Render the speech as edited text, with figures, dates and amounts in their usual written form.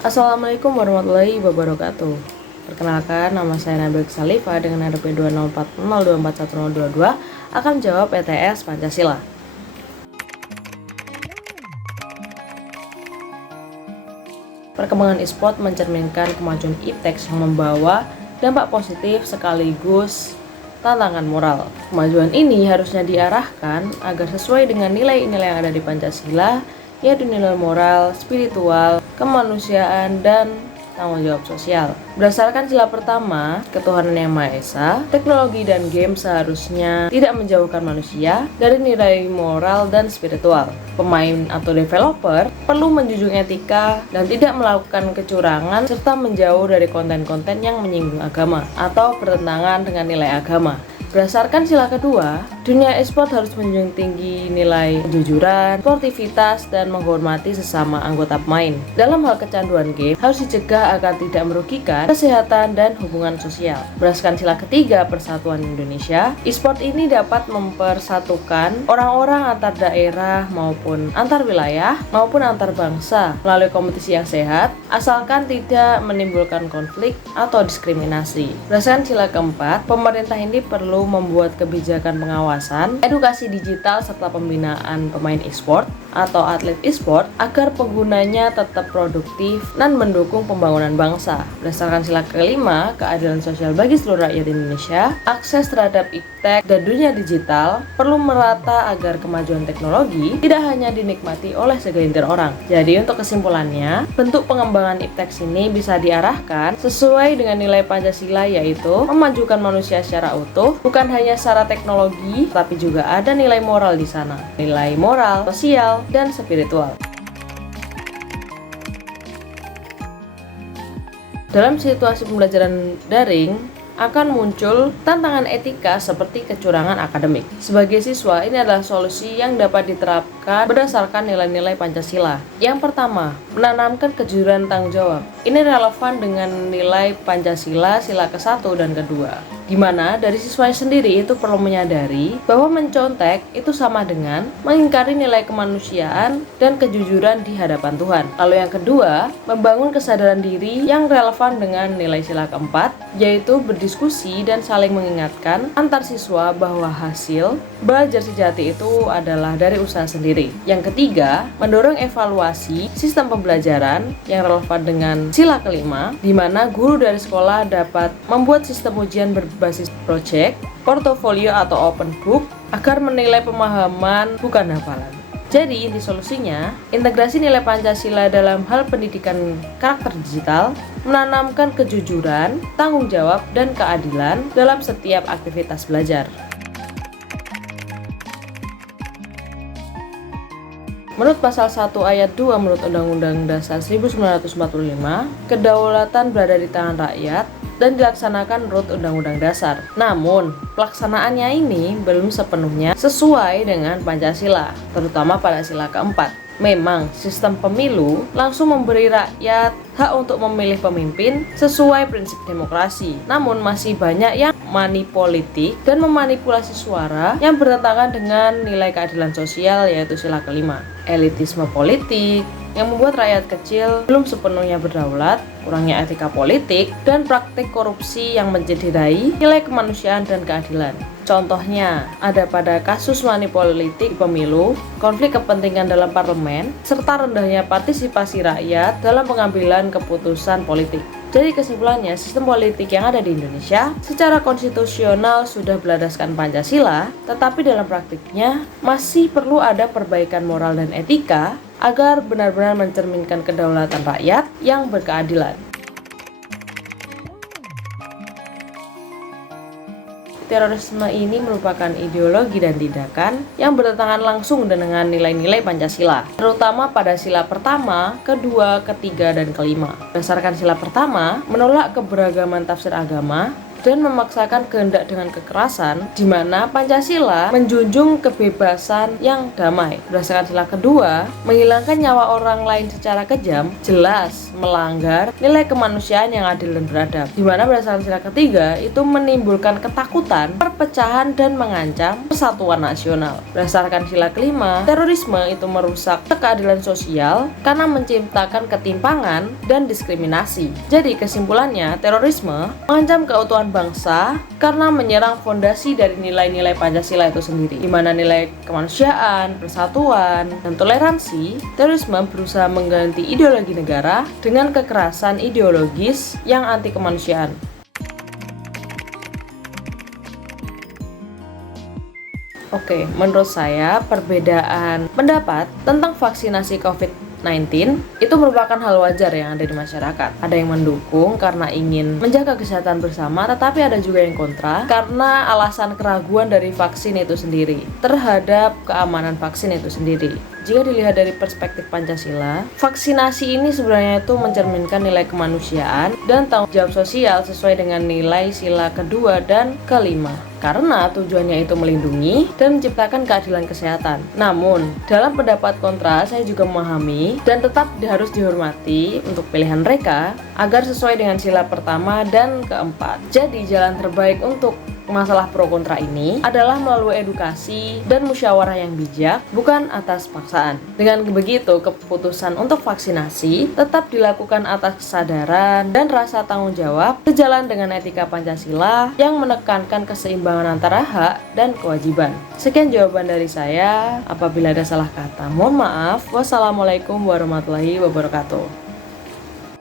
Assalamualaikum warahmatullahi wabarakatuh. Perkenalkan, nama saya Nabil Salifa dengan NPM 204024122 akan jawab ETS Pancasila. Perkembangan e-sport mencerminkan kemajuan iptek yang membawa dampak positif sekaligus tantangan moral. Kemajuan ini harusnya diarahkan agar sesuai dengan nilai-nilai yang ada di Pancasila, yaitu nilai moral, spiritual, kemanusiaan, dan tanggung jawab sosial. Berdasarkan sila pertama, ketuhanan yang Maha Esa, teknologi dan game seharusnya tidak menjauhkan manusia dari nilai moral dan spiritual. Pemain atau developer perlu menjunjung etika dan tidak melakukan kecurangan serta menjauh dari konten-konten yang menyinggung agama atau bertentangan dengan nilai agama. Berdasarkan sila kedua, dunia e-sport harus menjunjung tinggi nilai kejujuran, sportivitas, dan menghormati sesama anggota pemain. Dalam hal kecanduan game, harus dicegah agar tidak merugikan kesehatan dan hubungan sosial. Berdasarkan sila ketiga Persatuan Indonesia, e-sport ini dapat mempersatukan orang-orang antar daerah maupun antar wilayah maupun antar bangsa melalui kompetisi yang sehat, asalkan tidak menimbulkan konflik atau diskriminasi. Berdasarkan sila keempat, pemerintah ini perlu membuat kebijakan pengawasan, edukasi digital, serta pembinaan pemain e-sport atau atlet e-sport agar penggunanya tetap produktif dan mendukung pembangunan bangsa. Berdasarkan sila kelima, keadilan sosial bagi seluruh rakyat Indonesia, akses terhadap iptek dan dunia digital perlu merata agar kemajuan teknologi tidak hanya dinikmati oleh segelintir orang. Jadi untuk kesimpulannya, bentuk pengembangan iptek ini bisa diarahkan sesuai dengan nilai Pancasila, yaitu memajukan manusia secara utuh, bukan hanya secara teknologi, tapi juga ada nilai moral di sana. Nilai moral, sosial, dan spiritual. Dalam situasi pembelajaran daring, akan muncul tantangan etika seperti kecurangan akademik. Sebagai siswa, ini adalah solusi yang dapat diterapkan berdasarkan nilai-nilai Pancasila. Yang pertama, menanamkan kejujuran tanggung jawab. Ini relevan dengan nilai Pancasila sila ke-1 dan kedua, di mana dari siswanya sendiri itu perlu menyadari bahwa mencontek itu sama dengan mengingkari nilai kemanusiaan dan kejujuran di hadapan Tuhan. Lalu yang kedua, membangun kesadaran diri yang relevan dengan nilai sila keempat, yaitu berdiskusi dan saling mengingatkan antar siswa bahwa hasil belajar sejati itu adalah dari usaha sendiri. Yang ketiga, mendorong evaluasi sistem pembelajaran yang relevan dengan sila kelima, di mana guru dari sekolah dapat membuat sistem ujian berbasis project, portofolio atau open book agar menilai pemahaman bukan hafalan. Jadi inti solusinya, integrasi nilai Pancasila dalam hal pendidikan karakter digital, menanamkan kejujuran, tanggung jawab, dan keadilan dalam setiap aktivitas belajar. Menurut pasal 1 ayat 2 menurut Undang-Undang Dasar 1945, kedaulatan berada di tangan rakyat dan dilaksanakan menurut Undang-Undang Dasar. Namun, pelaksanaannya ini belum sepenuhnya sesuai dengan Pancasila, terutama pada sila keempat. Memang, sistem pemilu langsung memberi rakyat hak untuk memilih pemimpin sesuai prinsip demokrasi. Namun, masih banyak yang manipolitik dan memanipulasi suara yang bertentangan dengan nilai keadilan sosial, yaitu sila kelima. Elitisme politik yang membuat rakyat kecil belum sepenuhnya berdaulat, kurangnya etika politik, dan praktik korupsi yang mencederai nilai kemanusiaan dan keadilan. Contohnya, ada pada kasus manipolitik pemilu, konflik kepentingan dalam parlemen, serta rendahnya partisipasi rakyat dalam pengambilan keputusan politik. Jadi kesimpulannya, sistem politik yang ada di Indonesia secara konstitusional sudah berlandaskan Pancasila, tetapi dalam praktiknya masih perlu ada perbaikan moral dan etika agar benar-benar mencerminkan kedaulatan rakyat yang berkeadilan. Terorisme ini merupakan ideologi dan tindakan yang bertentangan langsung dengan nilai-nilai Pancasila, terutama pada sila pertama, kedua, ketiga, dan kelima. Berdasarkan sila pertama, menolak keberagaman tafsir agama dan memaksakan kehendak dengan kekerasan, di mana Pancasila menjunjung kebebasan yang damai. Berdasarkan sila kedua, menghilangkan nyawa orang lain secara kejam jelas melanggar nilai kemanusiaan yang adil dan beradab. Di mana berdasarkan sila ketiga itu menimbulkan ketakutan, perpecahan dan mengancam persatuan nasional. Berdasarkan sila kelima, terorisme itu merusak keadilan sosial karena menciptakan ketimpangan dan diskriminasi. Jadi kesimpulannya, terorisme mengancam keutuhan bangsa karena menyerang fondasi dari nilai-nilai Pancasila itu sendiri, di mana nilai kemanusiaan, persatuan, dan toleransi. Terorisme berusaha mengganti ideologi negara dengan kekerasan ideologis yang anti kemanusiaan. Oke, menurut saya perbedaan pendapat tentang vaksinasi COVID-19 itu merupakan hal wajar yang ada di masyarakat. Ada yang mendukung karena ingin menjaga kesehatan bersama, tetapi ada juga yang kontra karena alasan keraguan dari vaksin itu sendiri terhadap keamanan vaksin itu sendiri. Jika dilihat dari perspektif Pancasila, vaksinasi ini sebenarnya itu mencerminkan nilai kemanusiaan dan tanggung jawab sosial sesuai dengan nilai sila kedua dan kelima. Karena tujuannya itu melindungi dan menciptakan keadilan kesehatan. Namun, dalam pendapat kontra, saya juga memahami dan tetap harus dihormati untuk pilihan mereka agar sesuai dengan sila pertama dan keempat. Jadi, jalan terbaik untuk masalah pro kontra ini adalah melalui edukasi dan musyawarah yang bijak, bukan atas paksaan. Dengan begitu, keputusan untuk vaksinasi tetap dilakukan atas kesadaran dan rasa tanggung jawab sejalan dengan etika Pancasila yang menekankan keseimbangan antara hak dan kewajiban. Sekian jawaban dari saya. Apabila ada salah kata, mohon maaf. Wassalamualaikum warahmatullahi wabarakatuh.